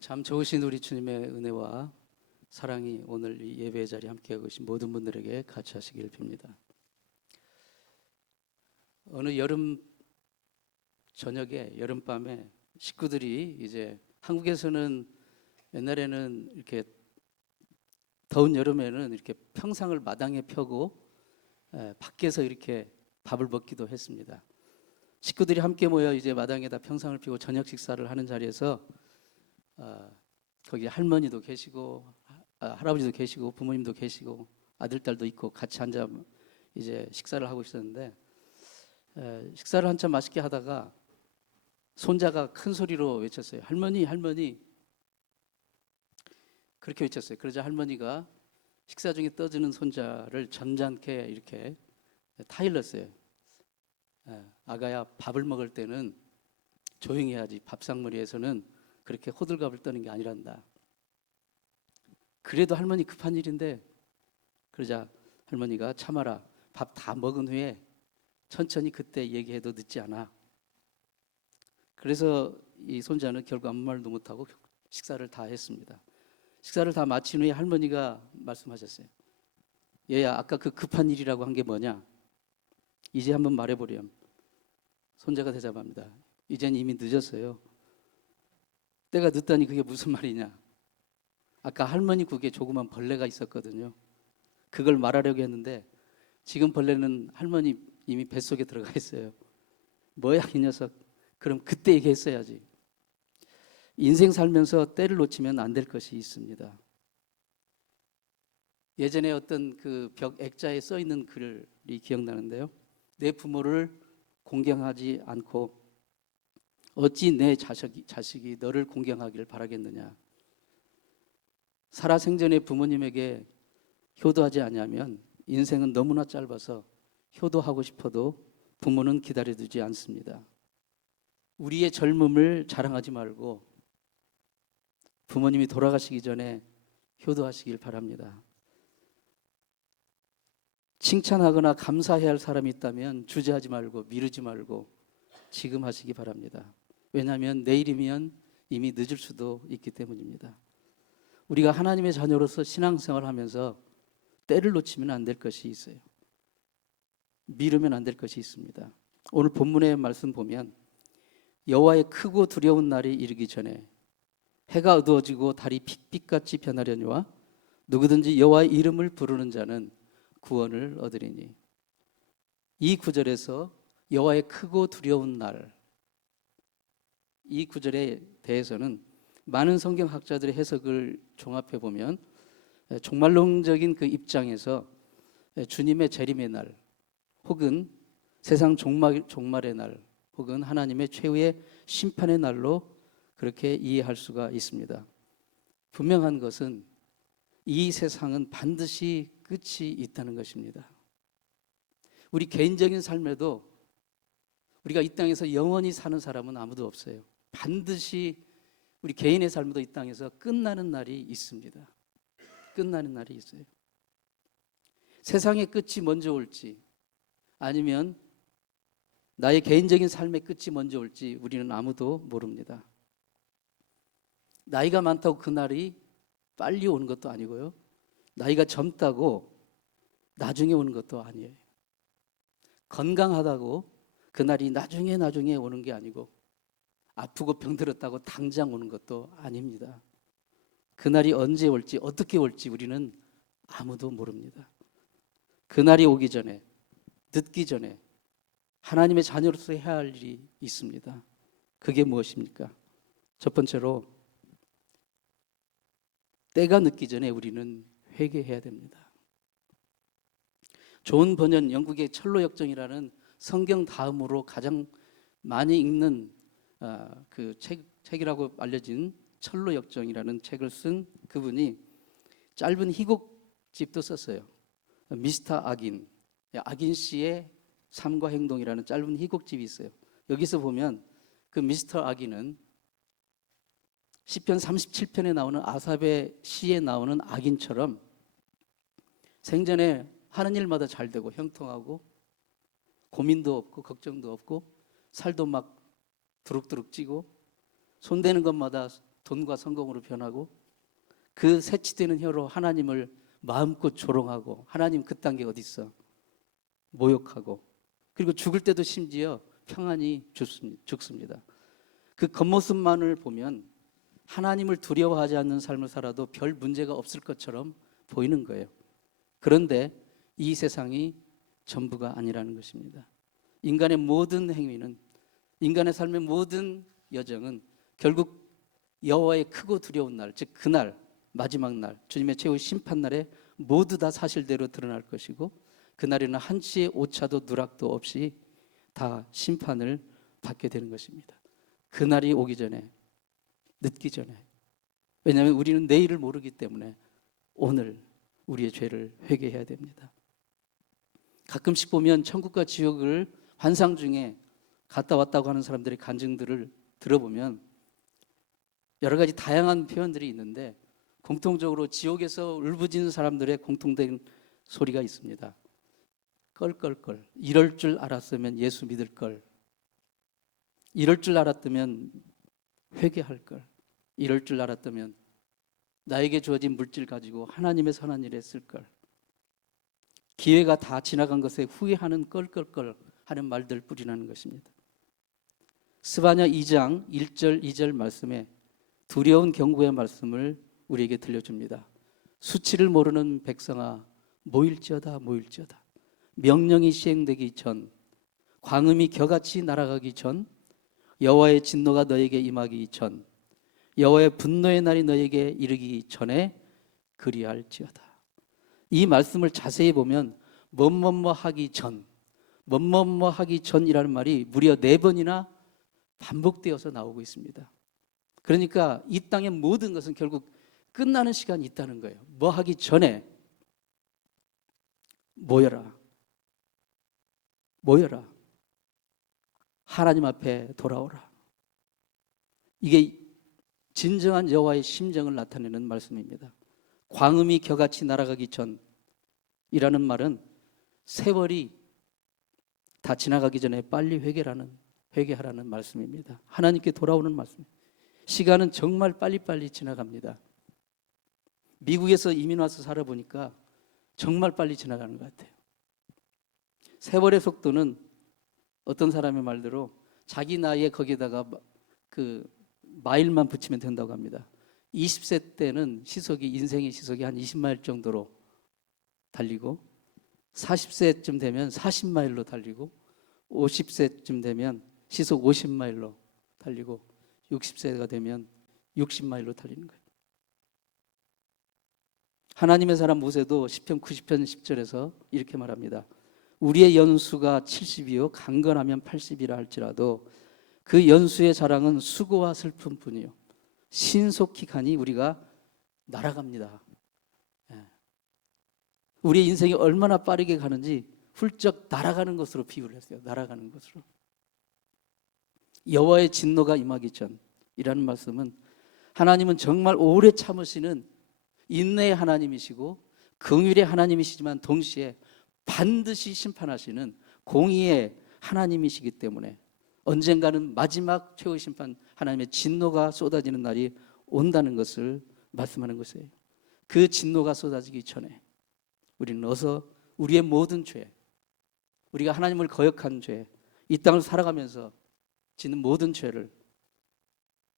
참 좋으신 우리 주님의 은혜와 사랑이 오늘 이 예배의 자리에 함께하고 계신 모든 분들에게 같이 하시길 빕니다. 어느 여름 저녁에 여름밤에 식구들이 이제 한국에서는 옛날에는 이렇게 더운 여름에는 이렇게 평상을 마당에 펴고 밖에서 이렇게 밥을 먹기도 했습니다. 식구들이 함께 모여 이제 마당에다 평상을 피고 저녁 식사를 하는 자리에서 거기 할머니도 계시고 할아버지도 계시고 부모님도 계시고 아들 딸도 있고 같이 앉아 이제 식사를 하고 있었는데 식사를 한참 맛있게 하다가 손자가 큰 소리로 외쳤어요. 할머니, 할머니. 그렇게 외쳤어요. 그러자 할머니가 식사 중에 떠드는 손자를 점잖게 이렇게 타일렀어요. 아가야, 밥을 먹을 때는 조용히 해야지. 밥상머리에서는 그렇게 호들갑을 떠는 게 아니란다. 그래도 할머니 급한 일인데. 그러자 할머니가 참아라. 밥 다 먹은 후에 천천히 그때 얘기해도 늦지 않아. 그래서 이 손자는 결국 아무 말도 못하고 식사를 다 했습니다. 식사를 다 마친 후에 할머니가 말씀하셨어요. 얘야, 아까 그 급한 일이라고 한 게 뭐냐? 이제 한번 말해보렴. 손자가 대답합니다. 이젠 이미 늦었어요. 때가 늦다니 그게 무슨 말이냐? 아까 할머니 국에 조그만 벌레가 있었거든요. 그걸 말하려고 했는데 지금 벌레는 할머니 이미 뱃속에 들어가 있어요. 뭐야 이 녀석. 그럼 그때 얘기했어야지. 인생 살면서 때를 놓치면 안 될 것이 있습니다. 예전에 어떤 그 벽 액자에 써 있는 글이 기억나는데요. 내 부모를 공경하지 않고 어찌 내 자식이 너를 공경하기를 바라겠느냐. 살아생전에 부모님에게 효도하지 않으면 인생은 너무나 짧아서 효도하고 싶어도 부모는 기다려두지 않습니다. 우리의 젊음을 자랑하지 말고 부모님이 돌아가시기 전에 효도하시길 바랍니다. 칭찬하거나 감사해야 할 사람이 있다면 주저하지 말고 미루지 말고 지금 하시기 바랍니다. 왜냐하면 내일이면 이미 늦을 수도 있기 때문입니다. 우리가 하나님의 자녀로서 신앙생활을 하면서 때를 놓치면 안 될 것이 있어요. 미루면 안 될 것이 있습니다. 오늘 본문의 말씀 보면 여호와의 크고 두려운 날이 이르기 전에 해가 어두워지고 달이 빛빛같이 변하려니와 누구든지 여호와의 이름을 부르는 자는 구원을 얻으리니. 이 구절에서 여호와의 크고 두려운 날, 이 구절에 대해서는 많은 성경학자들의 해석을 종합해 보면 종말론적인 그 입장에서 주님의 재림의 날 혹은 세상 종말의 날 혹은 하나님의 최후의 심판의 날로 그렇게 이해할 수가 있습니다. 분명한 것은 이 세상은 반드시 끝이 있다는 것입니다. 우리 개인적인 삶에도 우리가 이 땅에서 영원히 사는 사람은 아무도 없어요. 반드시 우리 개인의 삶에도 이 땅에서 끝나는 날이 있습니다. 끝나는 날이 있어요. 세상의 끝이 먼저 올지 아니면 나의 개인적인 삶의 끝이 먼저 올지 우리는 아무도 모릅니다. 나이가 많다고 그 날이 빨리 오는 것도 아니고요. 나이가 젊다고 나중에 오는 것도 아니에요. 건강하다고 그 날이 나중에 오는 게 아니고 아프고 병들었다고 당장 오는 것도 아닙니다. 그 날이 언제 올지 어떻게 올지 우리는 아무도 모릅니다. 그 날이 오기 전에 늦기 전에 하나님의 자녀로서 해야 할 일이 있습니다. 그게 무엇입니까? 첫 번째로 때가 늦기 전에 우리는 회개해야 됩니다. 좋은 번연 영국의 철로역정이라는 성경 다음으로 가장 많이 읽는 그 책이라고 알려진 철로역정이라는 책을 쓴 그분이 짧은 희곡집도 썼어요. 미스터 악인, 악인 씨의 삶과 행동이라는 짧은 희곡집이 있어요. 여기서 보면 그 미스터 악인은 시편 37편에 나오는 아삽의 시에 나오는 악인처럼 생전에 하는 일마다 잘 되고 형통하고 고민도 없고 걱정도 없고 살도 막 두룩두룩 찌고 손대는 것마다 돈과 성공으로 변하고 그 새치되는 혀로 하나님을 마음껏 조롱하고 하나님 그딴 게 어디 있어 모욕하고 그리고 죽을 때도 심지어 평안히 죽습니다. 그 겉모습만을 보면 하나님을 두려워하지 않는 삶을 살아도 별 문제가 없을 것처럼 보이는 거예요. 그런데 이 세상이 전부가 아니라는 것입니다. 인간의 모든 행위는 인간의 삶의 모든 여정은 결국 여호와의 크고 두려운 날, 즉 그날 마지막 날 주님의 최후 심판날에 모두 다 사실대로 드러날 것이고 그날에는 한치의 오차도 누락도 없이 다 심판을 받게 되는 것입니다. 그날이 오기 전에 늦기 전에 왜냐하면 우리는 내일을 모르기 때문에 오늘 우리의 죄를 회개해야 됩니다. 가끔씩 보면 천국과 지옥을 환상 중에 갔다 왔다고 하는 사람들의 간증들을 들어보면 여러 가지 다양한 표현들이 있는데 공통적으로 지옥에서 울부짖는 사람들의 공통된 소리가 있습니다. 껄껄껄. 이럴 줄 알았으면 예수 믿을 걸. 이럴 줄 알았다면 회개할 걸. 이럴 줄 알았다면 나에게 주어진 물질 가지고 하나님의 선한 일을 했을 걸. 기회가 다 지나간 것에 후회하는 껄껄껄 하는 말들 뿌리나는 것입니다. 스바냐 2장 1절 2절 말씀에 두려운 경고의 말씀을 우리에게 들려줍니다. 수치를 모르는 백성아 모일지어다 모일지어다. 명령이 시행되기 전 광음이 겨같이 날아가기 전 여호와의 진노가 너에게 임하기 전 여호와의 분노의 날이 너에게 이르기 전에 그리할지어다. 이 말씀을 자세히 보면 뭐뭐뭐 하기 전 뭐뭐뭐 하기 전이라는 말이 무려 4번이나 반복되어서 나오고 있습니다. 그러니까 이 땅의 모든 것은 결국 끝나는 시간이 있다는 거예요. 뭐 하기 전에 모여라. 모여라. 하나님 앞에 돌아오라. 이게 진정한 여호와의 심정을 나타내는 말씀입니다. 광음이 겨같이 날아가기 전이라는 말은 세월이 다 지나가기 전에 빨리 회개하라는 말씀입니다. 하나님께 돌아오는 말씀. 시간은 정말 빨리빨리 지나갑니다. 미국에서 이민 와서 살아보니까 정말 빨리 지나가는 것 같아요. 세월의 속도는 어떤 사람의 말대로 자기 나이에 거기에다가 그 마일만 붙이면 된다고 합니다. 20세 때는 인생의 시속이 한 20마일 정도로 달리고 40세쯤 되면 40마일로 달리고 50세쯤 되면 시속 50마일로 달리고 60세가 되면 60마일로 달리는 거예요. 하나님의 사람 모세도 시편 90편 10절에서 이렇게 말합니다. 우리의 연수가 70이요 강건하면 80이라 할지라도 그 연수의 자랑은 수고와 슬픔뿐이요 신속히 가니 우리가 날아갑니다. 우리의 인생이 얼마나 빠르게 가는지 훌쩍 날아가는 것으로 비유를 했어요. 날아가는 것으로. 여호와의 진노가 임하기 전이라는 말씀은 하나님은 정말 오래 참으시는 인내의 하나님이시고 긍휼의 하나님이시지만 동시에 반드시 심판하시는 공의의 하나님이시기 때문에 언젠가는 마지막 최후의 심판 하나님의 진노가 쏟아지는 날이 온다는 것을 말씀하는 것이에요. 그 진노가 쏟아지기 전에 우리는 어서 우리의 모든 죄, 우리가 하나님을 거역한 죄, 이 땅을 살아가면서 짓는 모든 죄를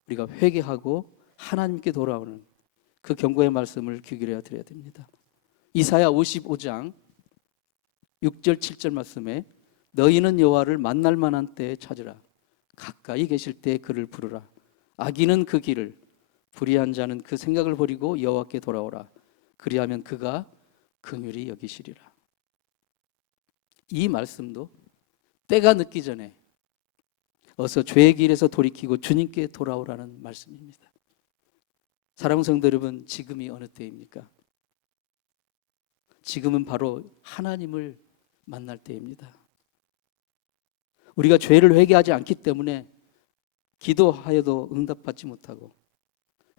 우리가 회개하고 하나님께 돌아오는 그 경고의 말씀을 귀 기울여 드려야 됩니다. 이사야 55장 6절 7절 말씀에 너희는 여호와를 만날 만한 때에 찾으라. 가까이 계실 때에 그를 부르라. 악인은 그 길을 불의한 자는 그 생각을 버리고 여호와께 돌아오라. 그리하면 그가 긍휼히 여기시리라. 이 말씀도 때가 늦기 전에 어서 죄의 길에서 돌이키고 주님께 돌아오라는 말씀입니다. 사랑하는 성도 여러분, 지금이 어느 때입니까? 지금은 바로 하나님을 만날 때입니다. 우리가 죄를 회개하지 않기 때문에 기도하여도 응답받지 못하고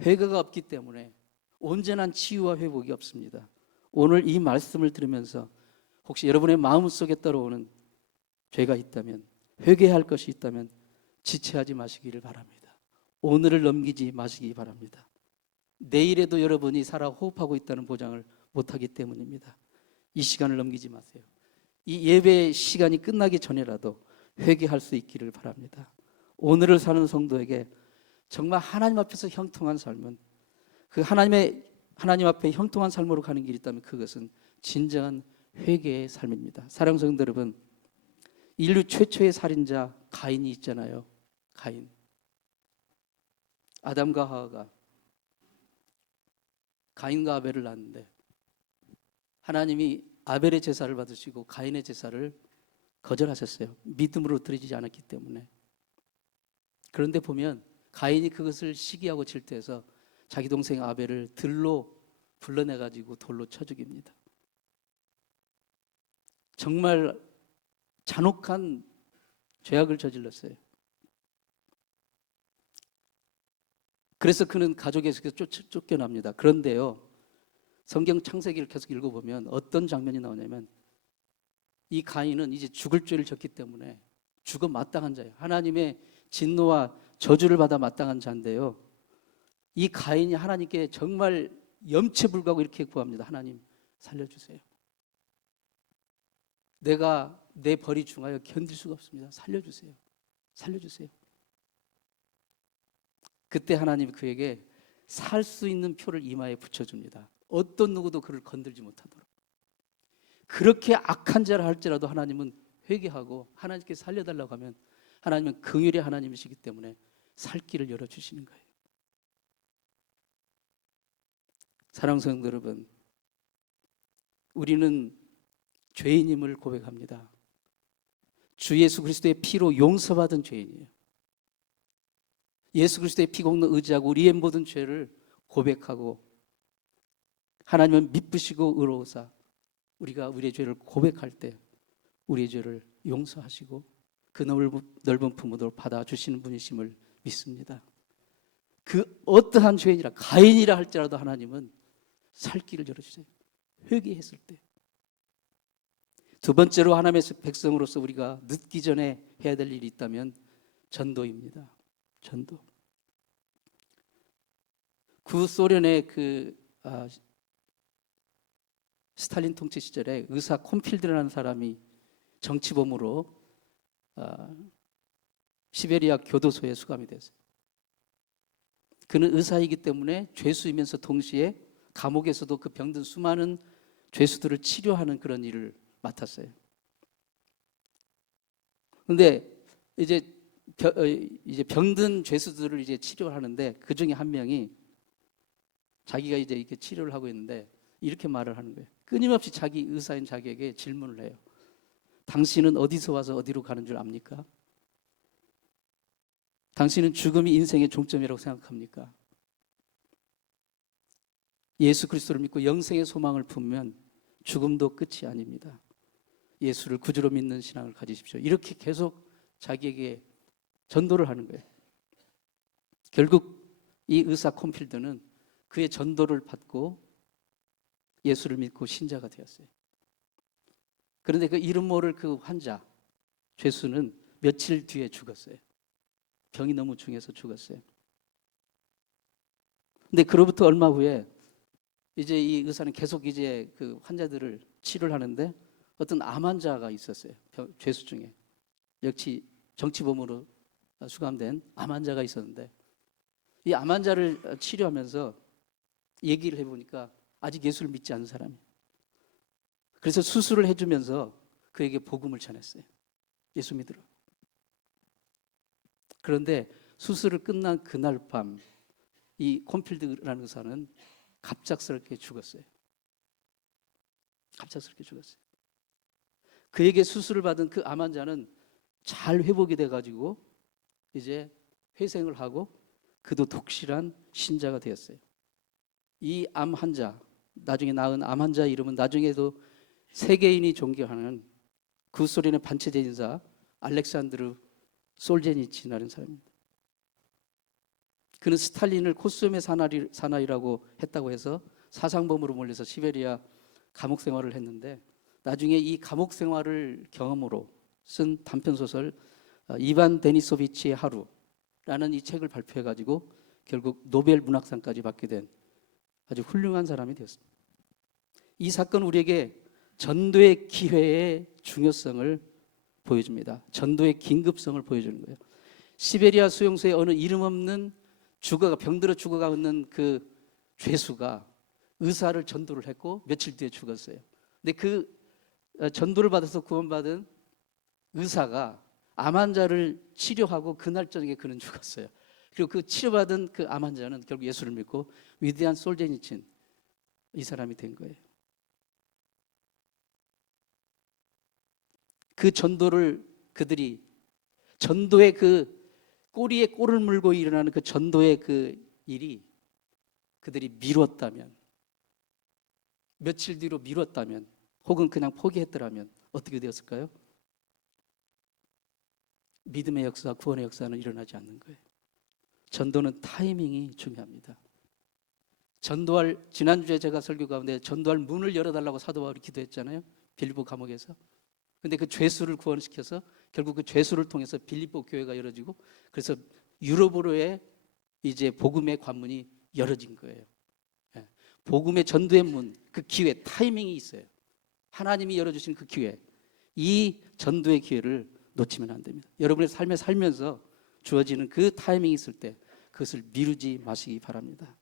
회개가 없기 때문에 온전한 치유와 회복이 없습니다. 오늘 이 말씀을 들으면서 혹시 여러분의 마음속에 따라오는 죄가 있다면 회개할 것이 있다면 지체하지 마시기를 바랍니다. 오늘을 넘기지 마시기 바랍니다. 내일에도 여러분이 살아 호흡하고 있다는 보장을 못하기 때문입니다. 이 시간을 넘기지 마세요. 이 예배 시간이 끝나기 전이라도 회개할 수 있기를 바랍니다. 오늘을 사는 성도에게 정말 하나님 앞에서 형통한 삶은, 그 하나님 앞에 형통한 삶으로 가는 길이 있다면 그것은 진정한 회개의 삶입니다. 사랑하는 성도 여러분, 인류 최초의 살인자 가인이 있잖아요. 가인. 아담과 하와가 가인과 아벨을 낳았는데 하나님이 아벨의 제사를 받으시고 가인의 제사를 거절하셨어요. 믿음으로 드리지 않았기 때문에. 그런데 보면 가인이 그것을 시기하고 질투해서 자기 동생 아벨을 들로 불러내가지고 돌로 쳐 죽입니다. 정말 잔혹한 죄악을 저질렀어요. 그래서 그는 가족에서 쫓겨납니다. 그런데요, 성경 창세기를 계속 읽어보면 어떤 장면이 나오냐면, 이 가인은 이제 죽을 죄를 졌기 때문에 죽어 마땅한 자예요. 하나님의 진노와 저주를 받아 마땅한 자인데요, 이 가인이 하나님께 정말 염치불구하고 이렇게 구합니다. 하나님 살려주세요. 내가 내 벌이 중하여 견딜 수가 없습니다. 살려주세요. 살려주세요. 그때 하나님이 그에게 살 수 있는 표를 이마에 붙여줍니다. 어떤 누구도 그를 건들지 못하도록. 그렇게 악한 자를 할지라도 하나님은 회개하고 하나님께 살려달라고 하면 하나님은 긍휼의 하나님이시기 때문에 살 길을 열어주시는 거예요. 사랑하는 성도 여러분, 우리는 죄인임을 고백합니다. 주 예수 그리스도의 피로 용서받은 죄인이에요. 예수 그리스도의 피 공로 의지하고 우리의 모든 죄를 고백하고 하나님은 미쁘시고 의로우사 우리가 우리의 죄를 고백할 때 우리의 죄를 용서하시고 그 넓은 품으로 받아주시는 분이심을 믿습니다. 그 어떠한 죄인이라 가인이라 할지라도 하나님은 살 길을 열어주세요. 회개했을 때. 두 번째로 하나님의 백성으로서 우리가 늦기 전에 해야 될 일이 있다면 전도입니다. 전도. 구소련의 스탈린 통치 시절에 의사 콤필드라는 사람이 정치범으로 시베리아 교도소에 수감이 됐어요. 그는 의사이기 때문에 죄수이면서 동시에 감옥에서도 그 병든 수많은 죄수들을 치료하는 그런 일을 맡았어요. 그런데 이제 병든 죄수들을 이제 치료를 하는데 그 중에 한 명이 자기가 이제 이렇게 치료를 하고 있는데 이렇게 말을 하는 거예요. 끊임없이 자기 의사인 자기에게 질문을 해요. 당신은 어디서 와서 어디로 가는 줄 압니까? 당신은 죽음이 인생의 종점이라고 생각합니까? 예수 그리스도를 믿고 영생의 소망을 품으면 죽음도 끝이 아닙니다. 예수를 구주로 믿는 신앙을 가지십시오. 이렇게 계속 자기에게 전도를 하는 거예요. 결국 이 의사 콤필드는 그의 전도를 받고 예수를 믿고 신자가 되었어요. 그런데 그 이름 모를 그 환자, 죄수는 며칠 뒤에 죽었어요. 병이 너무 중해서 죽었어요. 근데 그로부터 얼마 후에 이제 이 의사는 계속 이제 그 환자들을 치료를 하는데 어떤 암 환자가 있었어요. 죄수 중에. 역시 정치범으로 수감된 암 환자가 있었는데 이 암 환자를 치료하면서 얘기를 해보니까 아직 예수를 믿지 않는 사람이에요. 그래서 수술을 해주면서 그에게 복음을 전했어요. 예수 믿으라. 그런데 수술을 끝난 그날 밤 이 콤필드라는 의사는 갑작스럽게 죽었어요. 갑작스럽게 죽었어요. 그에게 수술을 받은 그 암 환자는 잘 회복이 돼가지고 이제 회생을 하고 그도 독실한 신자가 되었어요. 이 암 환자, 나중에 낳은 암 환자 이름은 나중에도 세계인이 존경하는 구소련의 반체제 인사 알렉산드르 솔제니친이라는 사람입니다. 그는 스탈린을 코스염의 사나이라고 했다고 해서 사상범으로 몰려서 시베리아 감옥 생활을 했는데 나중에 이 감옥 생활을 경험으로 쓴 단편소설 이반 데니소비치의 하루, 라는 이 책을 발표해 가지고 결국 노벨 문학상까지 받게 된 아주 훌륭한 사람이 되었습니다. 이 사건은 우리에게 전도의 기회의 중요성을 보여줍니다. 전도의 긴급성을 보여주는 거예요. 시베리아 수용소에 어느 이름 없는 병들어 죽어가는 그 죄수가 의사를 전도를 했고 며칠 뒤에 죽었어요. 근데 그 전도를 받아서 구원받은 의사가 암 환자를 치료하고 그날 저녁에 그는 죽었어요. 그리고 그 치료받은 그 암 환자는 결국 예수를 믿고 위대한 솔제니친 이 사람이 된 거예요. 그 전도를 그들이 전도의 그 꼬리에 꼬를 물고 일어나는 그 전도의 그 일이 그들이 미뤘다면, 며칠 뒤로 미뤘다면, 혹은 그냥 포기했더라면 어떻게 되었을까요? 믿음의 역사, 구원의 역사는 일어나지 않는 거예요. 전도는 타이밍이 중요합니다. 지난주에 제가 설교 가운데 전도할 문을 열어달라고 사도 바울이 기도했잖아요. 빌립보 감옥에서. 근데 그 죄수를 구원시켜서 결국 그 죄수를 통해서 빌립보 교회가 열어지고, 그래서 유럽으로의 이제 복음의 관문이 열어진 거예요. 복음의 전도의 문, 그 기회, 타이밍이 있어요. 하나님이 열어주신 그 기회, 이 전도의 기회를 놓치면 안 됩니다. 여러분의 삶에 살면서 주어지는 그 타이밍이 있을 때 그것을 미루지 마시기 바랍니다.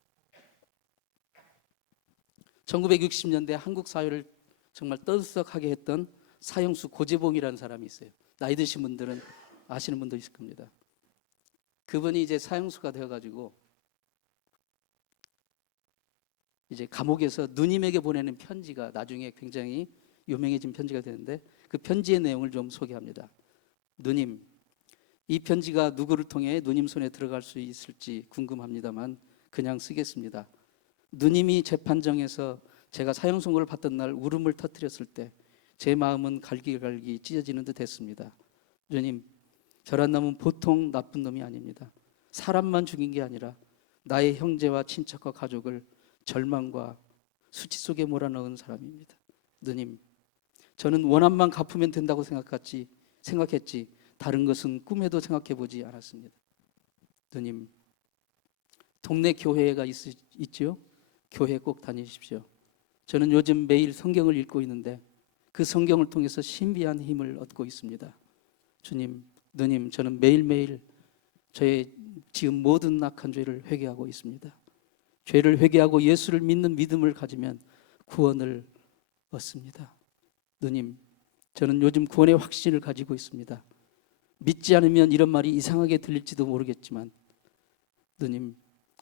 1960년대 한국 사회를 정말 떠들썩하게 했던 사형수 고재봉이라는 사람이 있어요. 나이 드신 분들은 아시는 분도 있을 겁니다. 그분이 이제 사형수가 되어가지고 이제 감옥에서 누님에게 보내는 편지가 나중에 굉장히 유명해진 편지가 되는데, 그 편지의 내용을 좀 소개합니다. 누님, 이 편지가 누구를 통해 누님 손에 들어갈 수 있을지 궁금합니다만 그냥 쓰겠습니다. 누님이 재판정에서 제가 사형 선고를 받던 날 울음을 터뜨렸을 때 제 마음은 갈기갈기 찢어지는 듯 했습니다. 누님, 저란 놈은 보통 나쁜 놈이 아닙니다. 사람만 죽인 게 아니라 나의 형제와 친척과 가족을 절망과 수치 속에 몰아넣은 사람입니다. 누님, 저는 원한만 갚으면 된다고 생각했지 다른 것은 꿈에도 생각해 보지 않았습니다. 누님, 동네 교회가 있지요? 교회 꼭 다니십시오. 저는 요즘 매일 성경을 읽고 있는데 그 성경을 통해서 신비한 힘을 얻고 있습니다. 주님, 누님, 저는 매일매일 저의 지은 모든 악한 죄를 회개하고 있습니다. 죄를 회개하고 예수를 믿는 믿음을 가지면 구원을 얻습니다. 누님, 저는 요즘 구원의 확신을 가지고 있습니다. 믿지 않으면 이런 말이 이상하게 들릴지도 모르겠지만 누님,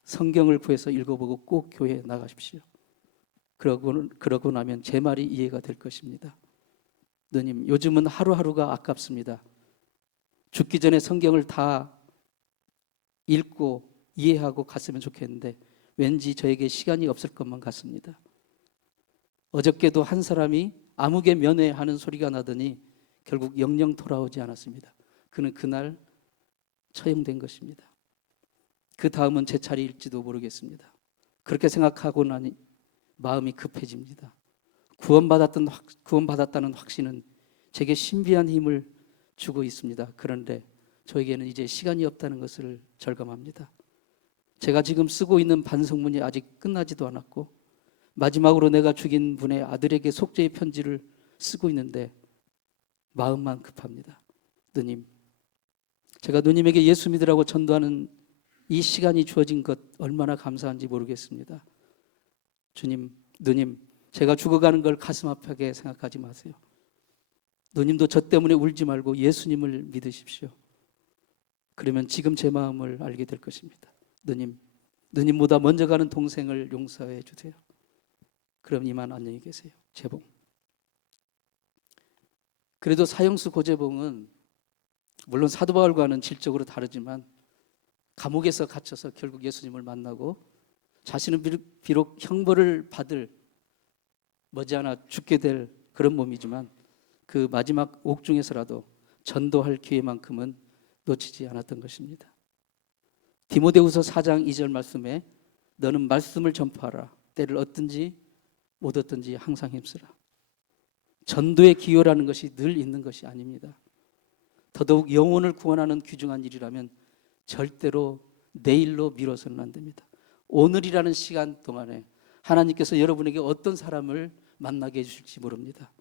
성경을 구해서 읽어보고 꼭 교회에 나가십시오. 그러고 나면 제 말이 이해가 될 것입니다. 누님, 요즘은 하루하루가 아깝습니다. 죽기 전에 성경을 다 읽고 이해하고 갔으면 좋겠는데 왠지 저에게 시간이 없을 것만 같습니다. 어저께도 한 사람이 암흑의 면회하는 소리가 나더니 결국 영영 돌아오지 않았습니다. 그는 그날 처형된 것입니다. 그 다음은 제 차례일지도 모르겠습니다. 그렇게 생각하고 나니 마음이 급해집니다. 구원받았다는 확신은 제게 신비한 힘을 주고 있습니다. 그런데 저에게는 이제 시간이 없다는 것을 절감합니다. 제가 지금 쓰고 있는 반성문이 아직 끝나지도 않았고 마지막으로 내가 죽인 분의 아들에게 속죄의 편지를 쓰고 있는데 마음만 급합니다. 누님, 제가 누님에게 예수 믿으라고 전도하는 이 시간이 주어진 것 얼마나 감사한지 모르겠습니다. 주님, 누님, 제가 죽어가는 걸 가슴 아프게 생각하지 마세요. 누님도 저 때문에 울지 말고 예수님을 믿으십시오. 그러면 지금 제 마음을 알게 될 것입니다. 누님, 누님보다 먼저 가는 동생을 용서해 주세요. 그럼 이만 안녕히 계세요. 재봉. 그래도 사형수 고재봉은 물론 사도 바울과는 질적으로 다르지만 감옥에서 갇혀서 결국 예수님을 만나고 자신은 비록 형벌을 받을 머지않아 죽게 될 그런 몸이지만 그 마지막 옥중에서라도 전도할 기회만큼은 놓치지 않았던 것입니다. 디모데후서 4장 2절 말씀에 너는 말씀을 전파하라. 때를 얻든지 못 얻든지 항상 힘쓰라. 전도의 기회라는 것이 늘 있는 것이 아닙니다. 더더욱 영혼을 구원하는 귀중한 일이라면 절대로 내일로 미뤄서는 안 됩니다. 오늘이라는 시간 동안에 하나님께서 여러분에게 어떤 사람을 만나게 해주실지 모릅니다.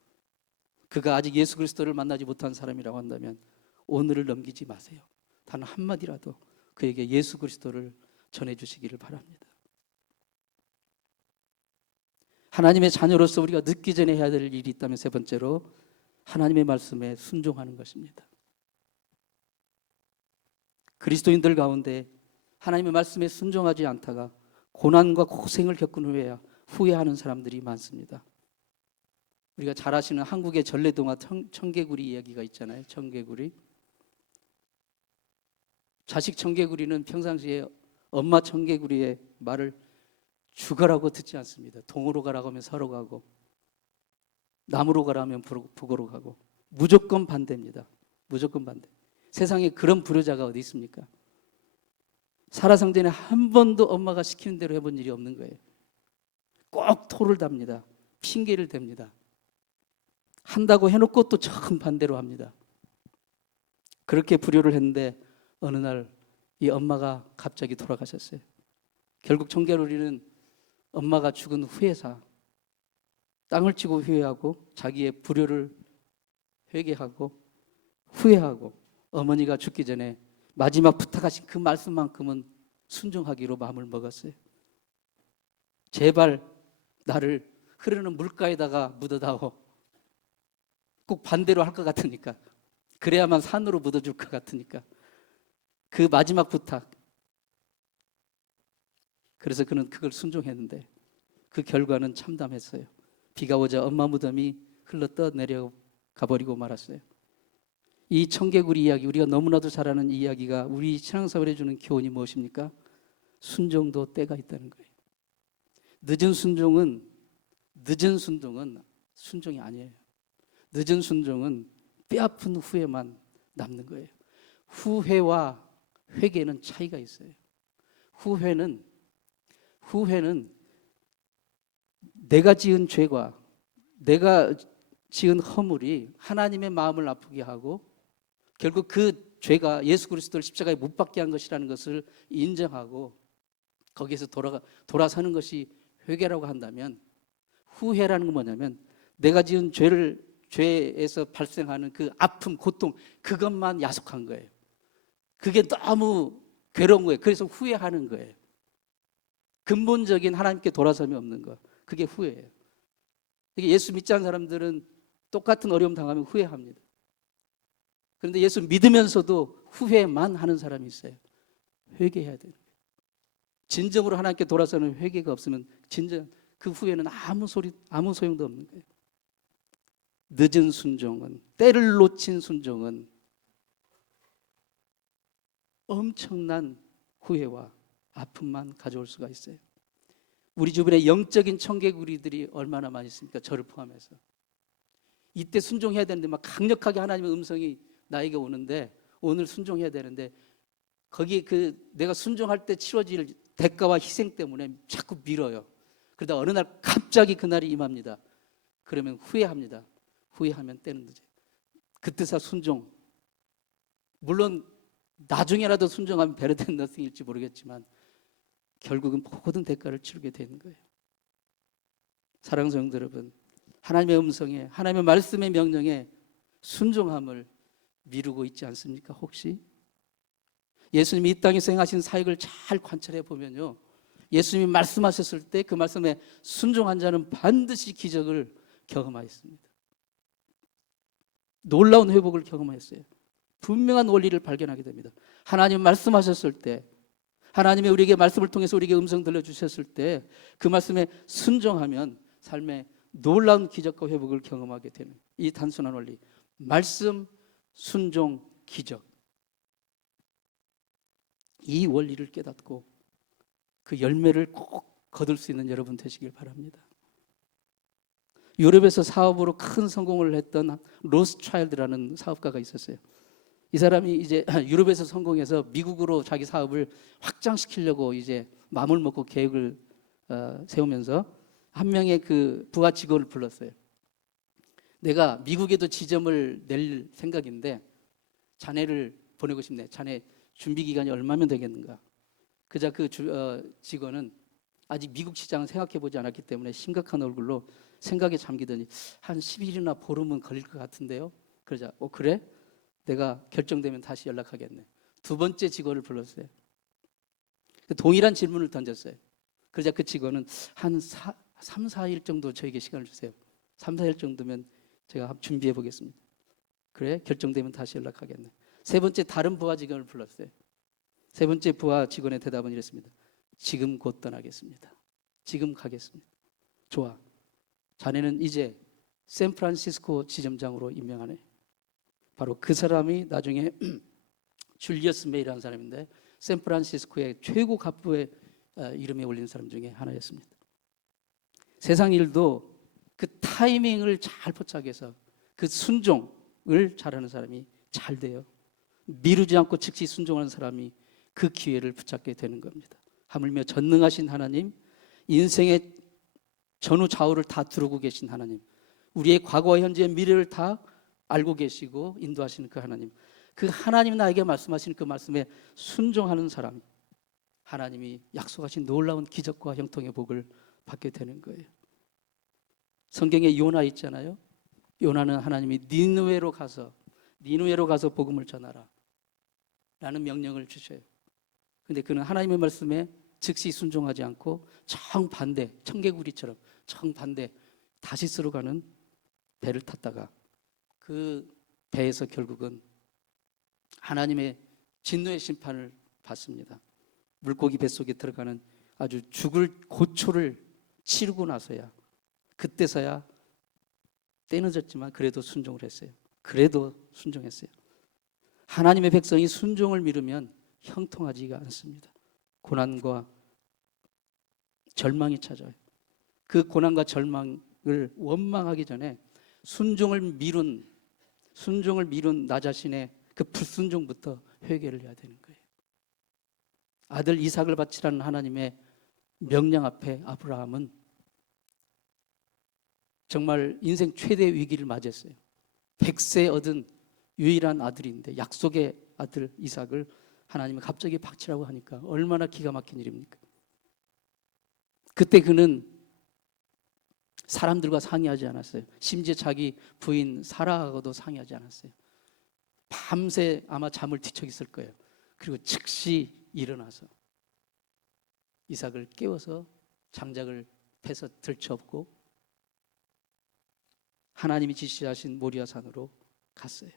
그가 아직 예수 그리스도를 만나지 못한 사람이라고 한다면 오늘을 넘기지 마세요. 단 한마디라도 그에게 예수 그리스도를 전해주시기를 바랍니다. 하나님의 자녀로서 우리가 늦기 전에 해야 될 일이 있다면 세 번째로 하나님의 말씀에 순종하는 것입니다. 그리스도인들 가운데 하나님의 말씀에 순종하지 않다가 고난과 고생을 겪은 후에야 후회하는 사람들이 많습니다. 우리가 잘 아시는 한국의 전래동화 청개구리 이야기가 있잖아요. 청개구리. 자식 청개구리는 평상시에 엄마 청개구리의 말을 죽어라고 듣지 않습니다. 동으로 가라고 하면 서로 가고, 남으로 가라면 북으로 가고, 무조건 반대입니다. 무조건 반대. 세상에 그런 불효자가 어디 있습니까? 살아생전에 한 번도 엄마가 시키는 대로 해본 일이 없는 거예요. 꼭 토를 답니다. 핑계를 댑니다. 한다고 해놓고 또 정반대로 합니다. 그렇게 불효를 했는데 어느 날 이 엄마가 갑자기 돌아가셨어요. 결국 청개구리는 엄마가 죽은 후에서 땅을 치고 후회하고 자기의 불효를 회개하고 후회하고 어머니가 죽기 전에 마지막 부탁하신 그 말씀만큼은 순종하기로 마음을 먹었어요. 제발 나를 흐르는 물가에다가 묻어다오. 꼭 반대로 할 것 같으니까, 그래야만 산으로 묻어줄 것 같으니까 그 마지막 부탁. 그래서 그는 그걸 순종했는데 그 결과는 참담했어요. 비가 오자 엄마 무덤이 흘러 떠내려가 버리고 말았어요. 이 청개구리 이야기, 우리가 너무나도 잘 아는 이 이야기가 우리 신앙생활에 주는 교훈이 무엇입니까? 순종도 때가 있다는 거예요. 늦은 순종은 순종이 아니에요. 늦은 순종은 뼈아픈 후회만 남는 거예요. 후회와 회개는 차이가 있어요. 후회는 내가 지은 죄과 내가 지은 허물이 하나님의 마음을 아프게 하고 결국 그 죄가 예수 그리스도를 십자가에 못 박게 한 것이라는 것을 인정하고 거기에서 돌아서는 것이 회개라고 한다면, 후회라는 건 뭐냐면 내가 지은 죄에서 발생하는 그 아픔, 고통, 그것만 야속한 거예요. 그게 너무 괴로운 거예요. 그래서 후회하는 거예요. 근본적인 하나님께 돌아섬이 없는 거, 그게 후회예요. 예수 믿지 않는 사람들은 똑같은 어려움 당하면 후회합니다. 그런데 예수 믿으면서도 후회만 하는 사람이 있어요. 회개해야 돼요. 진정으로 하나님께 돌아서는 회개가 없으면 진정 그 후회는 아무 소용도 없는 거예요. 늦은 순종은, 때를 놓친 순종은 엄청난 후회와 아픔만 가져올 수가 있어요. 우리 주변에 영적인 청개구리들이 얼마나 많이 있습니까? 저를 포함해서. 이때 순종해야 되는데 막 강력하게 하나님의 음성이 나에게 오는데, 오늘 순종해야 되는데 거기 내가 순종할 때 치러질 대가와 희생 때문에 자꾸 미뤄요. 그러다 어느 날 갑자기 그날이 임합니다. 그러면 후회합니다. 후회하면 때는 늦어요. 그때서 순종. 물론 나중에라도 순종하면 better than nothing일지 모르겠지만 결국은 모든 대가를 치르게 되는 거예요. 사랑하는 성도 여러분, 하나님의 음성에, 하나님의 말씀의 명령에 순종함을 미루고 있지 않습니까? 혹시? 예수님이 이 땅에서 행하신 사역을 잘 관찰해 보면요, 예수님이 말씀하셨을 때 그 말씀에 순종한 자는 반드시 기적을 경험하였습니다. 놀라운 회복을 경험했어요. 분명한 원리를 발견하게 됩니다. 하나님 말씀하셨을 때, 하나님이 우리에게 말씀을 통해서 우리에게 음성 들려주셨을 때 그 말씀에 순종하면 삶에 놀라운 기적과 회복을 경험하게 되는 이 단순한 원리, 말씀, 순종, 기적, 이 원리를 깨닫고 그 열매를 꼭 거둘 수 있는 여러분 되시길 바랍니다. 유럽에서 사업으로 큰 성공을 했던 로스차일드라는 사업가가 있었어요. 이 사람이 이제 유럽에서 성공해서 미국으로 자기 사업을 확장시키려고 이제 마음을 먹고 계획을 세우면서 한 명의 그 부하 직원을 불렀어요. 내가 미국에도 지점을 낼 생각인데 자네를 보내고 싶네. 자네 준비 기간이 얼마면 되겠는가. 그자 그 직원은 아직 미국 시장을 생각해 보지 않았기 때문에 심각한 얼굴로 생각에 잠기더니 한 10일이나 보름은 걸릴 것 같은데요. 그러자 그래? 내가 결정되면 다시 연락하겠네. 두 번째 직원을 불렀어요. 동일한 질문을 던졌어요. 그러자 그 직원은 한 3, 4일 정도 저에게 시간을 주세요. 3, 4일 정도면 제가 준비해 보겠습니다. 그래? 결정되면 다시 연락하겠네. 세 번째 다른 부하 직원을 불렀어요. 세 번째 부하 직원의 대답은 이랬습니다. 지금 곧 떠나겠습니다. 지금 가겠습니다. 좋아. 자네는 이제 샌프란시스코 지점장으로 임명하네. 바로 그 사람이 나중에 줄리어스 메이라는 사람인데 샌프란시스코의 최고 갑부의 이름에 올린 사람 중에 하나였습니다. 세상 일도 그 타이밍을 잘 포착해서 그 순종을 잘하는 사람이 잘 돼요. 미루지 않고 즉시 순종하는 사람이 그 기회를 붙잡게 되는 겁니다. 하물며 전능하신 하나님, 인생의 전후 좌우를 다 두르고 계신 하나님, 우리의 과거와 현재의 미래를 다 알고 계시고 인도하시는 그 하나님, 그 하나님이 나에게 말씀하시는 그 말씀에 순종하는 사람, 하나님이 약속하신 놀라운 기적과 형통의 복을 받게 되는 거예요. 성경에 요나 있잖아요. 요나는 하나님이 니느웨로 가서 복음을 전하라 라는 명령을 주셔요. 근데 그는 하나님의 말씀에 즉시 순종하지 않고 정반대, 청개구리처럼 정반대 다시스로 가는 배를 탔다가 그 배에서 결국은 하나님의 진노의 심판을 받습니다. 물고기 뱃속에 들어가는 아주 죽을 고초를 치르고 나서야, 그때서야 떼늦었지만 그래도 순종을 했어요. 그래도 순종했어요. 하나님의 백성이 순종을 미루면 형통하지가 않습니다. 고난과 절망이 찾아요. 그 고난과 절망을 원망하기 전에 순종을 미룬 나 자신의 그 불순종부터 회개를 해야 되는 거예요. 아들 이삭을 바치라는 하나님의 명령 앞에 아브라함은 정말 인생 최대 위기를 맞이했어요. 100세 얻은 유일한 아들인데 약속의 아들 이삭을 하나님이 갑자기 바치라고 하니까 얼마나 기가 막힌 일입니까? 그때 그는 사람들과 상의하지 않았어요. 심지어 자기 부인 사라하고도 상의하지 않았어요. 밤새 아마 잠을 뒤척였을 거예요. 그리고 즉시 일어나서 이삭을 깨워서 장작을 패서 들쳐업고 하나님이 지시하신 모리아 산으로 갔어요.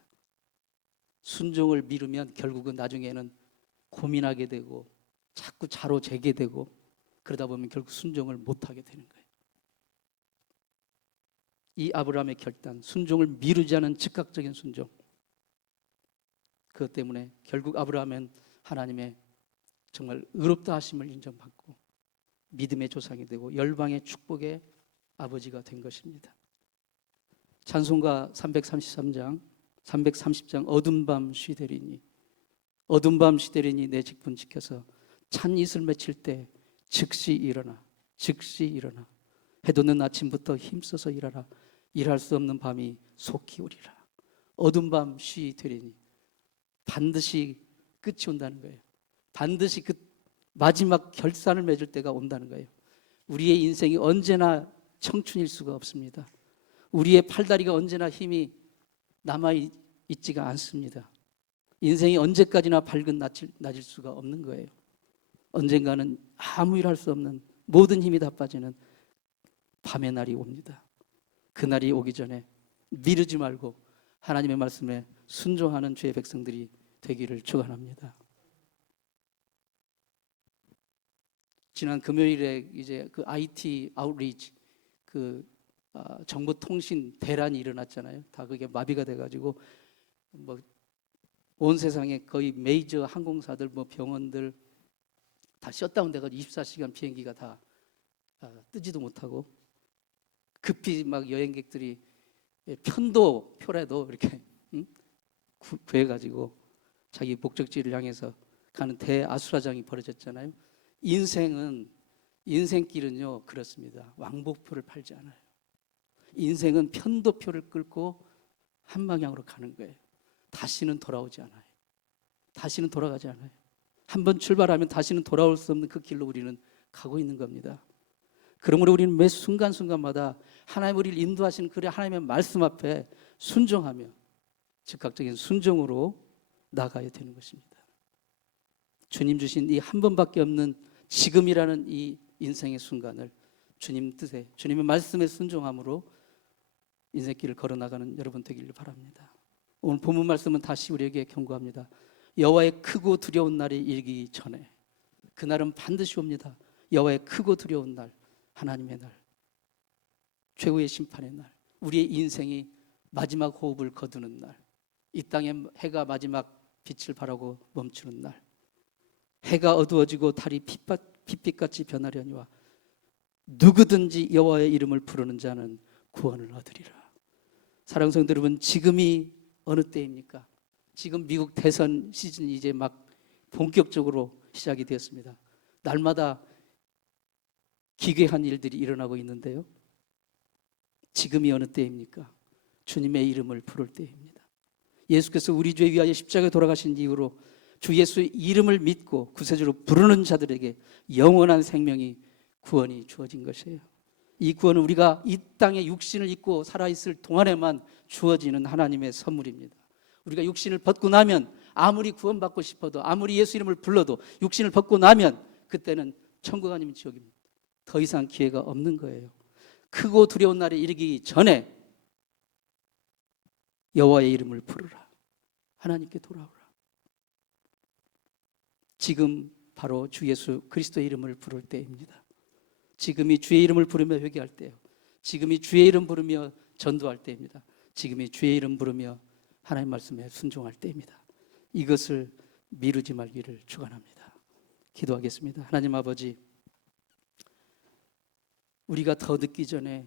순종을 미루면 결국은 나중에는 고민하게 되고 자꾸 자로 재게 되고 그러다 보면 결국 순종을 못하게 되는 거예요. 이 아브라함의 결단, 순종을 미루지 않은 즉각적인 순종, 그것 때문에 결국 아브라함은 하나님의 정말 의롭다 하심을 인정받고 믿음의 조상이 되고 열방의 축복의 아버지가 된 것입니다. 찬송가 330장 어두운 밤 쉬되리니 내 직분 지켜서 찬 이슬 맺힐 때 즉시 일어나 해돋는 아침부터 힘써서 일하라. 일할 수 없는 밤이 속히 오리라. 어두운 밤 쉬되리니 반드시 끝이 온다는 거예요. 반드시 그 마지막 결산을 맺을 때가 온다는 거예요. 우리의 인생이 언제나 청춘일 수가 없습니다. 우리의 팔다리가 언제나 힘이 남아있지가 않습니다. 인생이 언제까지나 밝은 낮일 수가 없는 거예요. 언젠가는 아무 일 할 수 없는 모든 힘이 다 빠지는 밤의 날이 옵니다. 그 날이 오기 전에 미루지 말고 하나님의 말씀에 순종하는 주의 백성들이 되기를 축원합니다. 지난 금요일에 이제 그 IT 아웃리치 정보통신 대란이 일어났잖아요. 다 그게 마비가 돼가지고 온 세상에 거의 메이저 항공사들, 병원들 다 셧다운 돼가지고 24시간 비행기가 다 뜨지도 못하고 급히 막 여행객들이 편도 표라도 이렇게 구해가지고 자기 목적지를 향해서 가는 대아수라장이 벌어졌잖아요. 인생길은요 그렇습니다. 왕복표를 팔지 않아요. 인생은 편도표를 끌고 한 방향으로 가는 거예요. 다시는 돌아오지 않아요. 다시는 돌아가지 않아요. 한번 출발하면 다시는 돌아올 수 없는 그 길로 우리는 가고 있는 겁니다. 그러므로 우리는 매 순간순간마다 하나님 우리를 인도하시는 그 하나님의 말씀 앞에 순종하며 즉각적인 순종으로 나가야 되는 것입니다. 주님 주신 이 한 번밖에 없는 지금이라는 이 인생의 순간을 주님 뜻에, 주님의 말씀에 순종함으로 인생길을 걸어나가는 여러분 되기를 바랍니다. 오늘 본문 말씀은 다시 우리에게 경고합니다. 여호와의 크고 두려운 날이 이르기 전에, 그날은 반드시 옵니다. 여호와의 크고 두려운 날, 하나님의 날, 최후의 심판의 날, 우리의 인생이 마지막 호흡을 거두는 날, 이 땅에 해가 마지막 빛을 발하고 멈추는 날, 해가 어두워지고 달이 핏빛같이 변하려니와 누구든지 여호와의 이름을 부르는 자는 구원을 얻으리라. 사랑하는 성도 여러분, 지금이 어느 때입니까? 지금 미국 대선 시즌이 이제 막 본격적으로 시작이 되었습니다. 날마다 기괴한 일들이 일어나고 있는데요. 지금이 어느 때입니까? 주님의 이름을 부를 때입니다. 예수께서 우리 죄 위하여 십자가에 돌아가신 이후로 주 예수의 이름을 믿고 구세주로 부르는 자들에게 영원한 생명이, 구원이 주어진 것이에요. 이 구원은 우리가 이 땅에 육신을 입고 살아있을 동안에만 주어지는 하나님의 선물입니다. 우리가 육신을 벗고 나면 아무리 구원받고 싶어도, 아무리 예수 이름을 불러도 육신을 벗고 나면 그때는 천국 아니면 지옥입니다. 더 이상 기회가 없는 거예요. 크고 두려운 날에 이르기 전에 여호와의 이름을 부르라. 하나님께 돌아오라. 지금 바로 주 예수 그리스도의 이름을 부를 때입니다. 지금이 주의 이름을 부르며 회개할 때요. 지금이 주의 이름 부르며 전도할 때입니다. 지금이 주의 이름 부르며 하나님 말씀에 순종할 때입니다. 이것을 미루지 말기를 축원합니다. 기도하겠습니다. 하나님 아버지, 우리가 더 늦기 전에